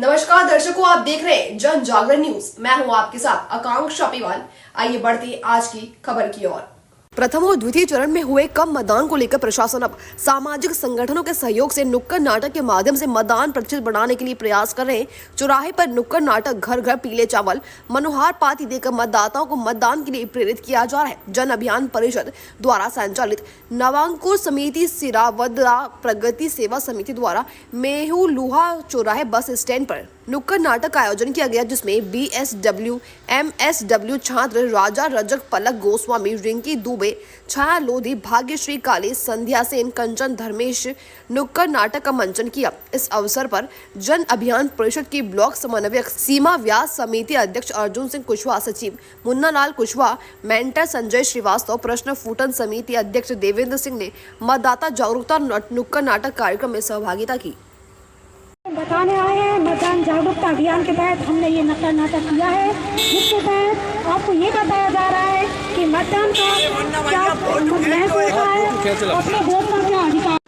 नमस्कार दर्शकों, आप देख रहे हैं जन जागरण न्यूज। मैं हूं आपके साथ आकांक्षा पीवाल। आइए बढ़ते हैं आज की खबर की ओर। प्रथम और द्वितीय चरण में हुए कम मतदान को लेकर प्रशासन अब सामाजिक संगठनों के सहयोग से नुक्कड़ नाटक के माध्यम से मतदान प्रतिशत बढ़ाने के लिए प्रयास कर रहे हैं। चौराहे पर नुक्कड़ नाटक, घर घर पीले चावल, मनोहार पाती देकर मतदाताओं को मतदान के लिए प्रेरित किया जा रहा है। जन अभियान परिषद द्वारा संचालित नवांकुर समिति, सिरावदरा प्रगति सेवा समिति द्वारा मेहू लूहा चौराहे बस स्टैंड पर नुक्कड़ नाटक का आयोजन किया गया, जिसमें BSW, MSW छात्र राजा रजक, पलक गोस्वामी, रिंकी दुबे, छाया लोधी, भाग्यश्री काले, संध्या सेन, कंचन धर्मेश नुक्कड़ नाटक का मंचन किया। इस अवसर पर जन अभियान परिषद की ब्लॉक समन्वयक सीमा व्यास, समिति अध्यक्ष अर्जुन सिंह कुशवाहा, सचिव मुन्ना लाल कुशवाहा, मेंटर संजय श्रीवास्तव, प्रश्न फूटन समिति अध्यक्ष देवेंद्र सिंह ने मतदाता जागरूकता नुक्कड़ नाटक कार्यक्रम में सहभागिता की। बताने आए हैं मतदान जागरूकता अभियान के तहत हमने ये नुक्कड़ नाटक किया है, जिसके तहत आपको ये बताया जा रहा है कि मतदान का क्या महत्व होता है, अपने वोट का क्या अधिकार।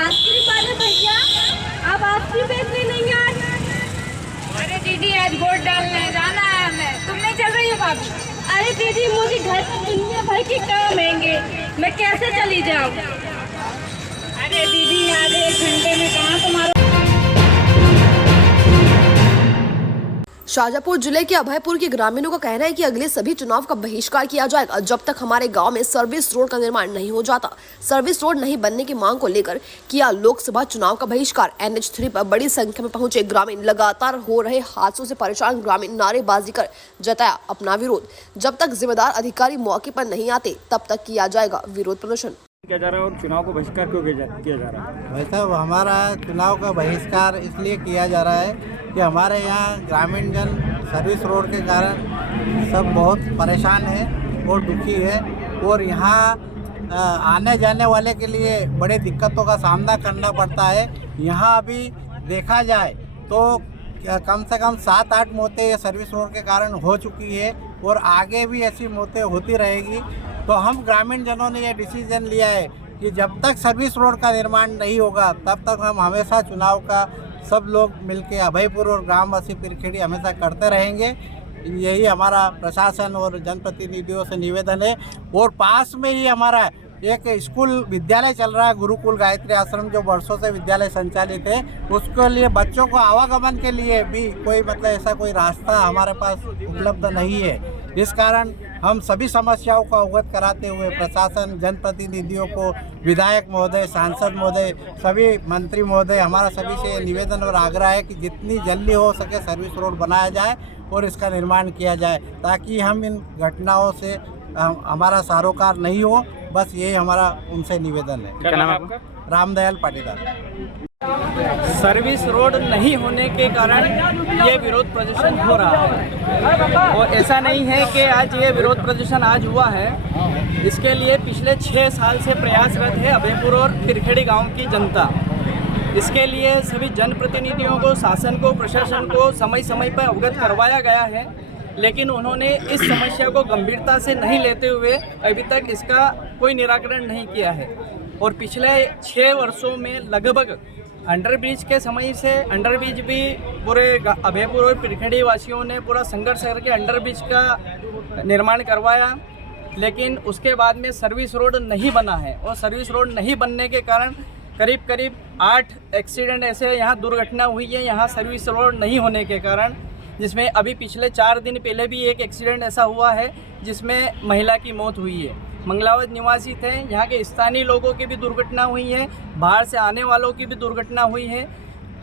आखिरी बार है भैया, अब आपकी बेच ले लेंगे आज। अरे दीदी आज वोट डालने जाना है हमें, तुम नहीं चल रही हो भाभी? अरे दीदी मुझे घर पर दुनिया भर के काम हैंगे, मैं कैसे चली जाऊँ? अरे दीदी आज 1 घंटे में कहाँ तुम्हारा। शाजापुर जिले के अभयपुर के ग्रामीणों का कहना है कि अगले सभी चुनाव का बहिष्कार किया जाएगा जब तक हमारे गांव में सर्विस रोड का निर्माण नहीं हो जाता। सर्विस रोड नहीं बनने की मांग को लेकर किया लोकसभा चुनाव का बहिष्कार। NH3 पर बड़ी संख्या में पहुंचे ग्रामीण, लगातार हो रहे हादसों से परेशान ग्रामीण नारेबाजी कर जताया अपना विरोध। जब तक जिम्मेदार अधिकारी मौके पर नहीं आते तब तक किया जाएगा विरोध प्रदर्शन। किया जा रहा है और चुनाव को बहिष्कार क्यों किया जा रहा है? वैसे हमारा चुनाव का बहिष्कार इसलिए किया जा रहा है कि हमारे यहाँ ग्रामीण जन सर्विस रोड के कारण सब बहुत परेशान है और दुखी है, और यहाँ आने जाने वाले के लिए बड़े दिक्कतों का सामना करना पड़ता है। यहाँ अभी देखा जाए तो कम से कम 7-8 मौतें ये सर्विस रोड के कारण हो चुकी है और आगे भी ऐसी मौतें होती रहेगी। तो हम ग्रामीण जनों ने ये डिसीजन लिया है कि जब तक सर्विस रोड का निर्माण नहीं होगा तब तक हम हमेशा चुनाव का सब लोग मिलके अभयपुर और ग्रामवासी पिरखेड़ी हमेशा करते रहेंगे। यही हमारा प्रशासन और जनप्रतिनिधियों से निवेदन है। और पास में ही हमारा एक स्कूल विद्यालय चल रहा है, गुरुकुल गायत्री आश्रम, जो वर्षों से विद्यालय संचालित है। उसके लिए बच्चों को आवागमन के लिए भी कोई ऐसा कोई रास्ता हमारे पास उपलब्ध नहीं है। इस कारण हम सभी समस्याओं का अवगत कराते हुए प्रशासन, जनप्रतिनिधियों को, विधायक महोदय, सांसद महोदय, सभी मंत्री महोदय, हमारा सभी से निवेदन और आग्रह है कि जितनी जल्दी हो सके सर्विस रोड बनाया जाए और इसका निर्माण किया जाए, ताकि हम इन घटनाओं से हमारा सरोकार नहीं हो। बस यही हमारा उनसे निवेदन है। क्या नाम है आपका? रामदयाल पाटीदार। सर्विस रोड नहीं होने के कारण ये विरोध प्रदर्शन हो रहा है, और ऐसा नहीं है कि आज ये विरोध प्रदर्शन आज हुआ है। इसके लिए पिछले 6 साल से प्रयासरत है अभयपुर और पिरखेड़ी गांव की जनता। इसके लिए सभी जनप्रतिनिधियों को, शासन को, प्रशासन को समय समय पर अवगत करवाया गया है, लेकिन उन्होंने इस समस्या को गंभीरता से नहीं लेते हुए अभी तक इसका कोई निराकरण नहीं किया है। और पिछले 6 वर्षों में लगभग अंडरब्रिज के समय से अंडरब्रिज भी पूरे अभयपुर और पिरखेड़ी वासियों ने पूरा संघर्ष करके अंडरब्रिज का निर्माण करवाया, लेकिन उसके बाद में सर्विस रोड नहीं बना है। और सर्विस रोड नहीं बनने के कारण करीब 8 एक्सीडेंट ऐसे यहाँ दुर्घटना हुई है यहाँ सर्विस रोड नहीं होने के कारण, जिसमें अभी पिछले 4 दिन पहले भी एक एक्सीडेंट ऐसा हुआ है जिसमें महिला की मौत हुई है। मंगलावत निवासी थे, यहाँ के स्थानीय लोगों की भी दुर्घटना हुई है, बाहर से आने वालों की भी दुर्घटना हुई है।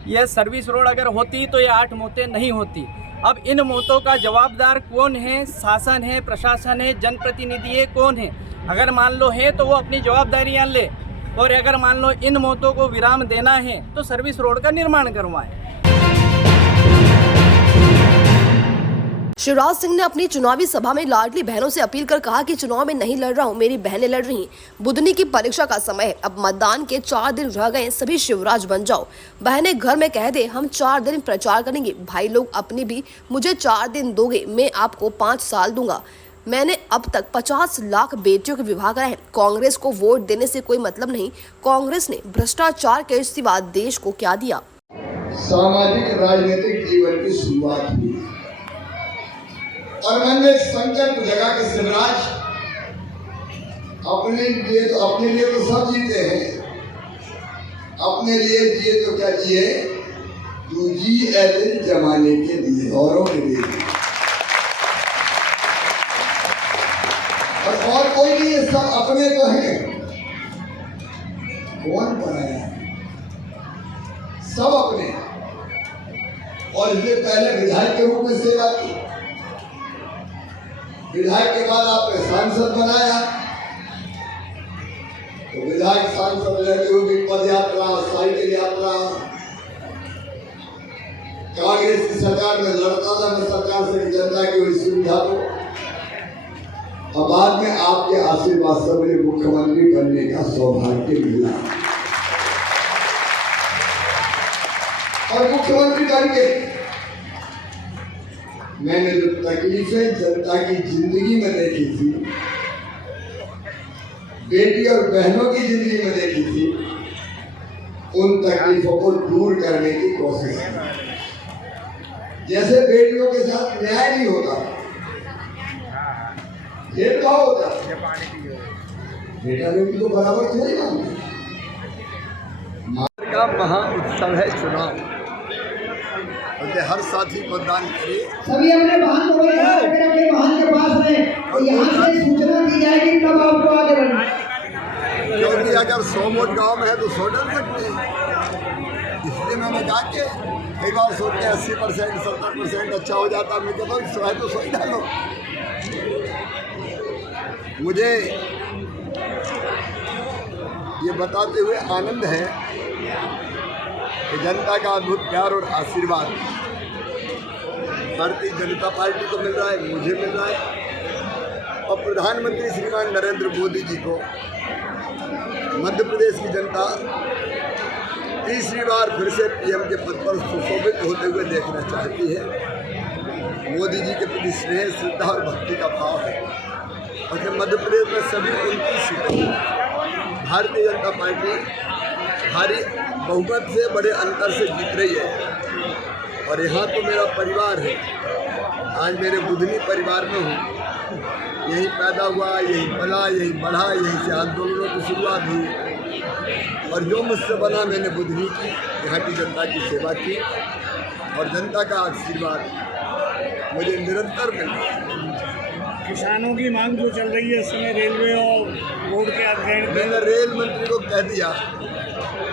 यह सर्विस रोड अगर होती तो ये 8 मौतें नहीं होती। अब इन मौतों का जवाबदार कौन है? शासन है, प्रशासन है, जनप्रतिनिधि है, कौन है? अगर मान लो है तो वो अपनी जवाबदारियाँ ले, और अगर मान लो इन मौतों को विराम देना है तो सर्विस रोड का निर्माण करवाएं। शिवराज सिंह ने अपनी चुनावी सभा में लाडली बहनों से अपील कर कहा कि चुनाव में नहीं लड़ रहा हूं, मेरी बहनें लड़ रही। बुधनी की परीक्षा का समय है, अब मतदान के 4 दिन रह गए, सभी शिवराज बन जाओ। बहनें घर में कह दे हम 4 दिन प्रचार करेंगे, भाई लोग अपनी भी मुझे 4 दिन दोगे, मैं आपको 5 साल दूंगा। मैंने अब तक 50 लाख बेटियों के विवाह कराए हैं। कांग्रेस को वोट देने से कोई मतलब नहीं, कांग्रेस ने भ्रष्टाचार के सिवा देश को क्या दिया। सामाजिक राजनीतिक जीवन की शुरुआत हुई और मैंने संकल्प जगा कि शिवराज अपने लिए तो सब जीते हैं, अपने लिए जिए तो क्या जिए, तू जी ए दिल जमाने के लिए, औरों के लिए और कोई नहीं है, सब अपने तो हैं। कौन पराया है? सब अपने। और इससे पहले विधायक के रूप में सेवा की, विधायक के बाद आपने सांसद बनाया, तो विधायक सांसद रहते हुए भी पद यात्रा, साइकिल यात्रा, कांग्रेस की सरकार में लड़ता था मैं सरकार से जनता की हुई सुविधा को, और बाद में आपके आशीर्वाद से मुझे मुख्यमंत्री बनने का सौभाग्य मिला और मुख्यमंत्री बन के मैंने जो तकलीफें जनता की जिंदगी में देखी थी, बेटी और बहनों की जिंदगी में देखी थी, उन तकलीफों को दूर करने की कोशिश की। जैसे बेटियों के साथ न्याय नहीं होता, भेदभाव होता, बेटा बेटी को बराबर थोड़ी मानते। का महा उत्सव है चुनाव, और हर साथी मतदान करे। सभी अपने वाहन को अपने वाहन के पास रहें और यहाँ से सूचना दी जाएगी तब आपको आगे बढ़ना। क्योंकि अगर 100 वोट गाँव में है तो 100 डर सकते हैं, इसलिए मैंने कहा कि कई बार सोचते हैं 80% 70% अच्छा हो जाता, मैं कहता हूँ 100 है तो 100 ही डालो। मुझे ये बताते हुए आनंद है कि जनता का अद्भुत प्यार और आशीर्वाद भारतीय जनता पार्टी को मिल रहा है, मुझे मिल रहा है, और प्रधानमंत्री श्रीमान नरेंद्र मोदी जी को मध्य प्रदेश की जनता तीसरी बार फिर से पीएम के पद पर सुशोभित होते हुए देखना चाहती है। मोदी जी के प्रति स्नेह, श्रद्धा और भक्ति का भाव है और मध्य प्रदेश में सभी 29 सीटों भारतीय जनता पार्टी भारी बहुमत से बड़े अंतर से जीत रही है। और यहाँ तो मेरा परिवार है, आज मेरे बुधनी परिवार में हूँ, यहीं पैदा हुआ, यहीं पला, यहीं बढ़ा, यहीं से आंदोलनों की शुरुआत हुई और जो मुझसे बना मैंने बुधनी की, यहाँ की जनता की सेवा की और जनता का आशीर्वाद मुझे निरंतर मिल रहा है। किसानों की मांग जो चल रही है इस समय रेलवे और रोड के अधिग्रहण, मैंने रेल मंत्री को कह दिया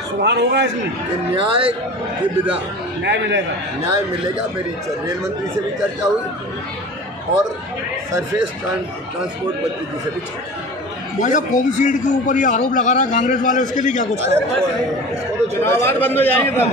सुधार होगा इसमें कि न्याय के बिना न्याय मिलेगा, न्याय मिलेगा। मेरी रेल मंत्री से भी चर्चा हुई और सरफेस ट्रांसपोर्ट मंत्री जी से भी चर्चा। भाई साहब कोविशील्ड के ऊपर ये आरोप लगा रहा है कांग्रेस वाले, उसके लिए क्या कुछ इसको तो चुनाव बाद बंद हो जाएंगे तब